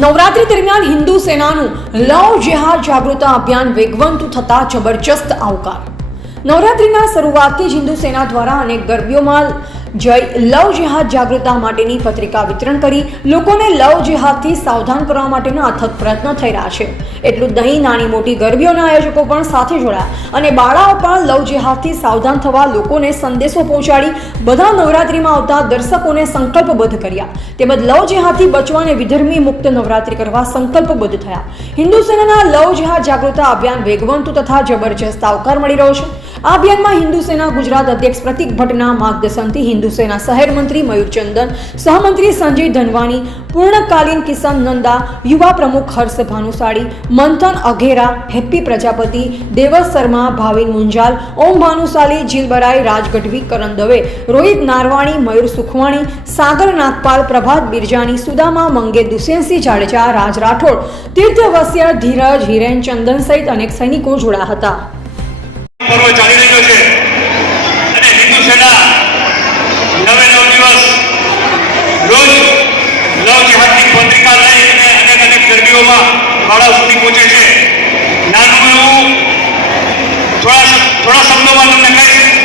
નવરાત્રી દરમિયાન હિન્દુ સેનાનું લવ જેહાદ જાગૃતતા અભિયાન વેગવંતુ થતા જબરજસ્ત આવકાર. નવરાત્રીના શરૂઆતથી જ હિન્દુ સેના દ્વારા અનેક ગરબીઓમાં જય લવ જેહાદ જાગૃતતા માટેની પત્રિકા વિતરણ કરી લોકોને લવ જેહાદથી સાવધાન કરવા માટેના અથક પ્રયત્ન થઈ રહ્યા છે. એટલું નહીં, નાની મોટી ગરબીઓના આયોજકો પણ સાથે જોડાયા અને બાળાઓ પણ લવ જેહાદથી સાવધાન થવા લોકોને સંદેશો પહોંચાડી બધા નવરાત્રીમાં આવતા દર્શકોને સંકલ્પબદ્ધ કર્યા. તેમજ લવ જેહાદથી બચવા અને વિધર્મી મુક્ત નવરાત્રી કરવા સંકલ્પબદ્ધ થયા. હિન્દુ સેનાના લવ જેહાદ જાગૃતતા અભિયાન વેગવંતુ તથા જબરજસ્ત આવકાર મળી રહ્યો છે. આ અભિયાનમાં હિન્દુ સેના ગુજરાત અધ્યક્ષ પ્રતિક ભટ્ટના માર્ગદર્શનથી હિન્દુ સેના શહેર મંત્રી મયુર ચંદન સહમંત્રી સંજય ધનવાણી, પૂર્ણકાલીન કિશન નંદા, યુવા પ્રમુખ હર્ષ ભાનુશાળી મંથન અઘેરા, હેપ્પી પ્રજાપતિ દેવસ શર્મા, ભાવિન મુંજાલ, ઓમ ભાનુશાલી જીલ બરાઈ કરણ દવે, રોહિત નારવાણી, મયુર સુખવાણી, સાગર નાગપાલ, પ્રભાત બિરજાની સુદામા મંગે, દુષ્યંતસિંહ જાડેજા, રાજ રાઠોડ, તીર્થ વસ્યા, ધીરજ, હિરેન ચંદન સહિત અનેક સૈનિકો જોડાયા હતા પર્વ ચાલી રહ્યો છે અને હિન્દુ સેના નવે નવ દિવસ રોજ લવ જેહાદની પત્રિકા લઈ અને અનેક અનેક ગરબીઓમાં બાળા સુધી પહોંચે છે. નાનું એવું થોડા થોડા શબ્દોમાં તમને કહીશ